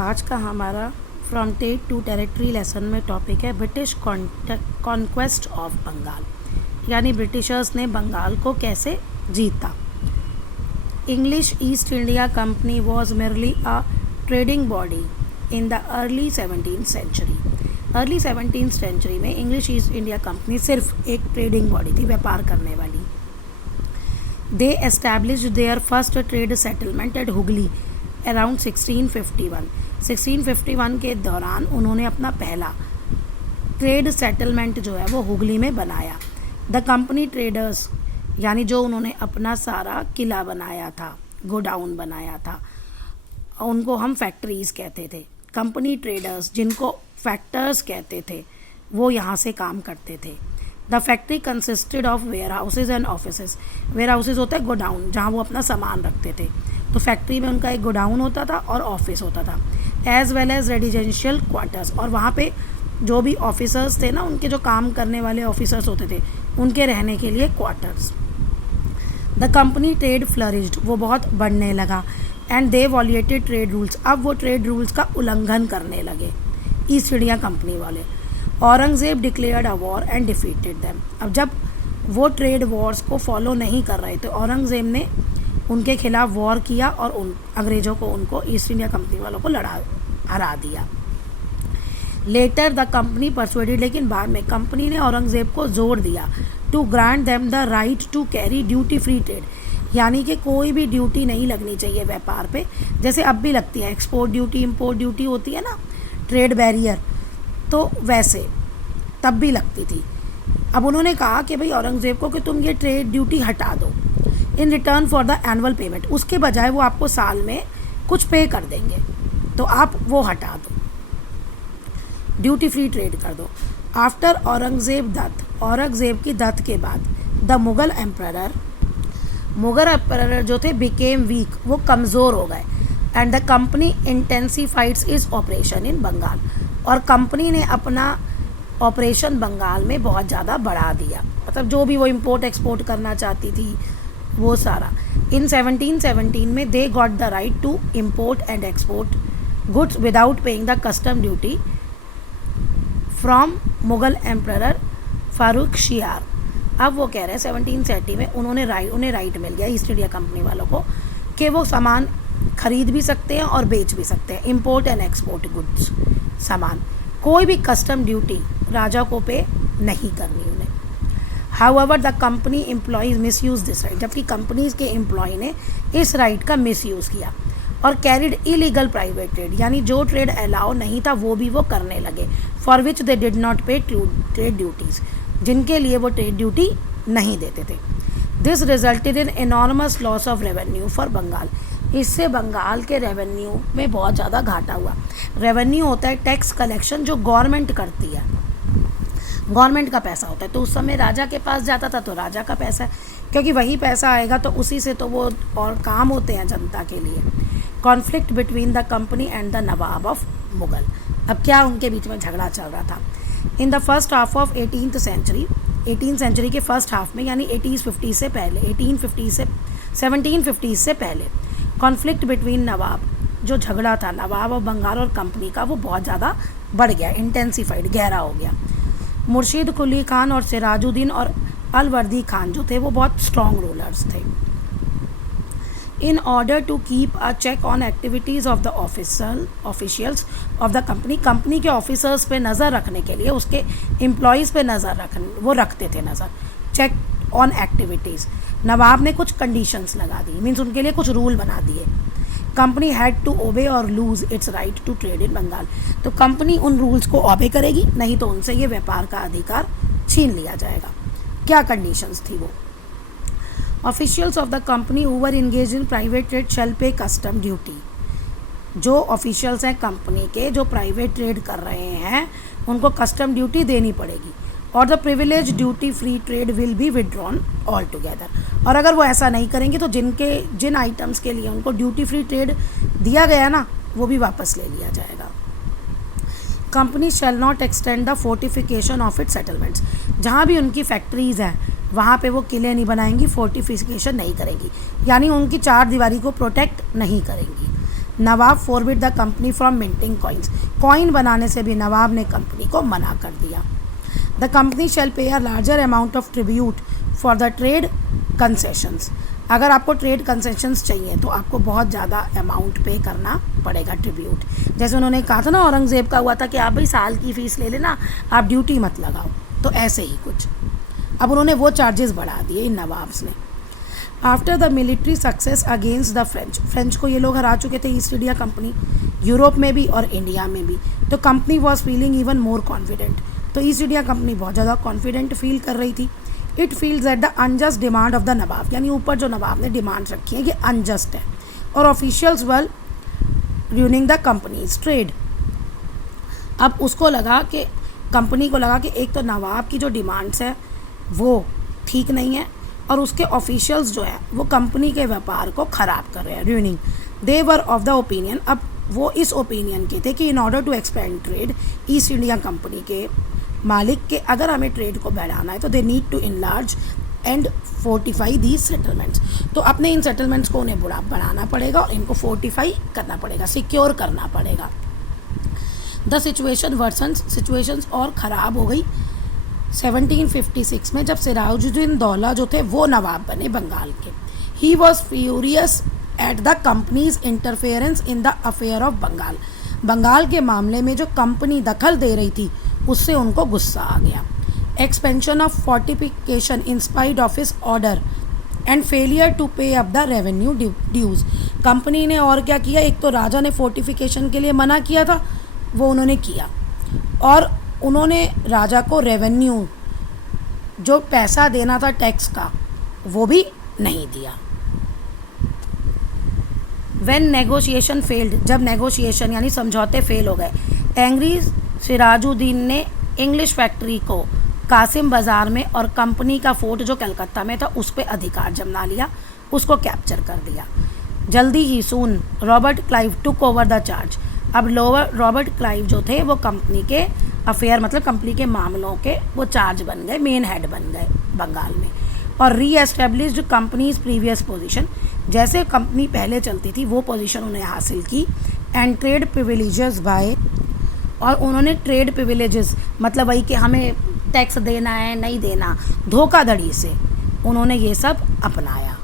आज का हमारा फ्रॉम टेट टू टेरिटरी लेसन में टॉपिक है ब्रिटिश कॉन्क्वेस्ट ऑफ बंगाल, यानी ब्रिटिशर्स ने बंगाल को कैसे जीता। English East India company was merely a trading body in the early 17th century. Early 17th century में इंग्लिश ईस्ट इंडिया कंपनी सिर्फ एक ट्रेडिंग बॉडी थी, व्यापार करने वाली। They established their first trade settlement at Hooghly around 1651। 1651 के दौरान उन्होंने अपना पहला ट्रेड सेटलमेंट जो है वो हुगली में बनाया। द कंपनी ट्रेडर्स, यानी जो उन्होंने अपना सारा किला बनाया था, गोडाउन बनाया था, उनको हम फैक्ट्रीज़ कहते थे। कंपनी ट्रेडर्स, जिनको फैक्टर्स कहते थे, वो यहाँ से काम करते थे। The factory consisted of warehouses and offices. Warehouses होता है गोडाउन, जहाँ वो अपना सामान रखते थे। तो फैक्ट्री में उनका एक गोडाउन होता था और ऑफिस होता था, as well as residential quarters. और वहाँ पे जो भी ऑफिसर्स थे ना, उनके जो काम करने वाले ऑफिसर्स होते थे, उनके रहने के लिए quarters. The company trade flourished, वो बहुत बढ़ने लगा। एंड दे वॉल्यूटेड ट्रेड रूल्स, अब वो ट्रेड रूल्स का उल्लंघन करने लगे ईस्ट इंडिया कंपनी वाले। Aurangzeb declared a war and defeated them. अब जब वो ट्रेड वॉर्स को फॉलो नहीं कर रहे थे, औरंगजेब ने उनके खिलाफ वॉर किया और उन अंग्रेज़ों को, उनको ईस्ट इंडिया कंपनी वालों को हरा दिया। लेटर द कंपनी परसुएडेड, लेकिन बाद में कंपनी ने औरंगजेब को जोर दिया to grant them the right to carry duty free trade, यानी कि कोई भी ड्यूटी नहीं लगनी चाहिए व्यापार पे, जैसे अब भी लगती है एक्सपोर्ट ड्यूटी, इम्पोर्ट ड्यूटी होती है ना, ट्रेड बैरियर, तो वैसे तब भी लगती थी। अब उन्होंने कहा कि भाई औरंगजेब को कि तुम ये ट्रेड ड्यूटी हटा दो in return for the annual payment, उसके बजाय वो आपको साल में कुछ पे कर देंगे, तो आप वो हटा दो, ड्यूटी फ्री ट्रेड कर दो। आफ्टर औरंगजेब डेथ, औरंगजेब की डेथ के बाद द मुगल एम्परर जो थे बिकेम वीक, वो कमज़ोर हो गए। And the company intensified its operation in Bengal, और कंपनी ने अपना ऑपरेशन बंगाल में बहुत ज़्यादा बढ़ा दिया, मतलब जो भी वो इम्पोर्ट एक्सपोर्ट करना चाहती थी वो सारा। इन 1717 में they got the right to import and export goods without paying the custom duty from Mughal emperor Farrukhsiyar. अब वो कह रहे हैं 1730 में उन्हें राइट मिल गया ईस्ट इंडिया कंपनी वालों को कि वो सामान खरीद भी सकते हैं और बेच भी सकते हैं, इम्पोर्ट एंड एक्सपोर्ट गुड्स सामान। कोई भी कस्टम ड्यूटी राजा को पे नहीं करनी उन्हें। However the company employees miss use this right, जबकि कंपनीज के एम्प्लॉय ने इस राइट का मिस यूज़ किया। और कैरिड इलीगल प्राइवेट ट्रेड, यानी जो ट्रेड अलाउ नहीं था वो भी वो करने लगे। For which they did not pay trade duties, जिनके लिए वो ट्रेड ड्यूटी नहीं देते थे। This resulted in enormous loss of revenue for Bengal, इससे बंगाल के रेवेन्यू में बहुत ज़्यादा घाटा हुआ। रेवेन्यू होता है टैक्स कलेक्शन जो गवर्नमेंट करती है, गवर्नमेंट का पैसा होता है, तो उस समय राजा के पास जाता था तो राजा का पैसा है, क्योंकि वही पैसा आएगा तो उसी से तो वो और काम होते हैं जनता के लिए। Conflict between the company and the Nawab of Mughal, अब क्या उनके बीच में झगड़ा चल रहा था। In the first half of 18th century, 18th century के फर्स्ट हाफ में, यानी 1850 से पहले, 1750 से पहले कॉन्फ्लिक्ट बिटवीन नवाब, जो झगड़ा था नवाब ऑफ बंगाल और कंपनी का, वो बहुत ज़्यादा बढ़ गया, इंटेंसीफाइड, गहरा हो गया। मुर्शीद कुली खान और सिराजुद्दीन और अलवर्दी खान जो थे वो बहुत स्ट्रॉन्ग रूलर्स थे। In order to keep a check on activities of the officials of the company के ऑफिसर्स पे नज़र रखने के लिए, उसके एम्प्लॉयज़ पे वो रखते थे नज़र, चेक ऑन एक्टिविटीज़। नवाब ने कुछ कंडीशंस लगा दी, मीन्स उनके लिए कुछ रूल बना दिए। कंपनी हैड टू ओबे और lose its right to trade in Bengal, तो कंपनी उन रूल्स को ओबे करेगी, नहीं तो उनसे ये व्यापार का अधिकार छीन लिया जाएगा। क्या कंडीशंस थी वो? Officials of the company who were engage in private trade shall pay custom duty, जो ऑफिशियल्स हैं कंपनी के जो प्राइवेट ट्रेड कर रहे हैं उनको कस्टम ड्यूटी देनी पड़ेगी। और the privilege duty free trade will be withdrawn all together, और अगर वो ऐसा नहीं करेंगे तो जिन आइटम्स के लिए उनको ड्यूटी फ्री ट्रेड दिया गया ना, वो भी वापस ले लिया जाएगा। Company shall not extend the fortification of it settlements, जहाँ भी उनकी फैक्ट्रीज़ हैं वहाँ पे वो किले नहीं बनाएंगी, फोर्टिफिकेशन नहीं करेंगी, यानी उनकी चार दीवारी को प्रोटेक्ट नहीं करेंगी। Nawab forbid the company from minting coins, coin बनाने से भी नवाब ने कंपनी को मना कर दिया। द कंपनी शैल पे a larger amount of tribute for the trade concessions, अगर आपको ट्रेड कंसेशंस चाहिए तो आपको बहुत ज़्यादा अमाउंट पे करना पड़ेगा, ट्रिब्यूट। जैसे उन्होंने कहा था ना, औरंगज़ेब का हुआ था कि आप भाई साल की फ़ीस ले लेना, आप ड्यूटी मत लगाओ, तो ऐसे ही कुछ। अब उन्होंने वो चार्जेस बढ़ा दिए इन नवाब्स ने। After the military success against the French को ये लोग हरा चुके थे, ईस्ट इंडिया कंपनी, यूरोप में भी और इंडिया में भी, तो company was feeling even more confident, तो ईस्ट इंडिया कंपनी बहुत ज़्यादा कॉन्फिडेंट फील कर रही थी। It feels at the unjust demand of the nawab, यानी ऊपर जो नवाब ने डिमांड रखी है कि अनजस्ट है, और officials well ruining the companies trade. अब उसको लगा कि कंपनी को लगा कि एक तो नवाब की जो डिमांड्स है वो ठीक नहीं है, और उसके ऑफिशियल्स जो है वो कंपनी के व्यापार को ख़राब कर रहे हैं, ruining. They were of the opinion, अब वो इस ओपिनियन के थे कि in order to expand trade, East India Company के मालिक के अगर हमें ट्रेड को बढ़ाना है तो they need to enlarge and fortify these settlements, तो अपने इन सेटलमेंट्स को उन्हें बढ़ाना पड़ेगा और इनको फोर्टिफाई करना पड़ेगा, सिक्योर करना पड़ेगा। द सिचुएशन वर्सन्स, सिचुएशंस और ख़राब हो गई 1756 में, जब सिराजुद्दीन दौला जो थे वो नवाब बने बंगाल के। He was furious at the company's interference in the affair of Bengal, Bengal के मामले में जो कंपनी दखल दे रही थी उससे उनको गुस्सा आ गया। Expansion of fortification in spite of his order and failure to pay up the revenue dues, company ने और क्या किया, एक तो राजा ने फोर्टिफिकेशन के लिए मना किया था, वो उन्होंने किया, और उन्होंने राजा को रेवेन्यू जो पैसा देना था टैक्स का वो भी नहीं दिया। व्हेन नेगोशिएशन फेल्ड, जब नेगोशिएशन यानी समझौते फेल हो गए, एंग्री सिराजुद्दीन ने इंग्लिश फैक्ट्री को कासिम बाज़ार में और कंपनी का फोर्ट जो कलकत्ता में था उस पर अधिकार जमा लिया, उसको कैप्चर कर दिया। जल्दी ही soon Robert Clive took over the charge, अब रॉबर्ट क्लाइव जो थे वो कंपनी के अफेयर मतलब कंपनी के मामलों के वो चार्ज बन गए, मेन हेड बन गए बंगाल में, और री एस्टेब्लिश्ड कंपनीज प्रीवियस पोजीशन, जैसे कंपनी पहले चलती थी वो पोजीशन उन्हें हासिल की। एंड ट्रेड प्रिविलेजेस बाय, और उन्होंने ट्रेड प्रिविलेजेस मतलब वही कि हमें टैक्स देना है नहीं देना, धोखाधड़ी से उन्होंने ये सब अपनाया।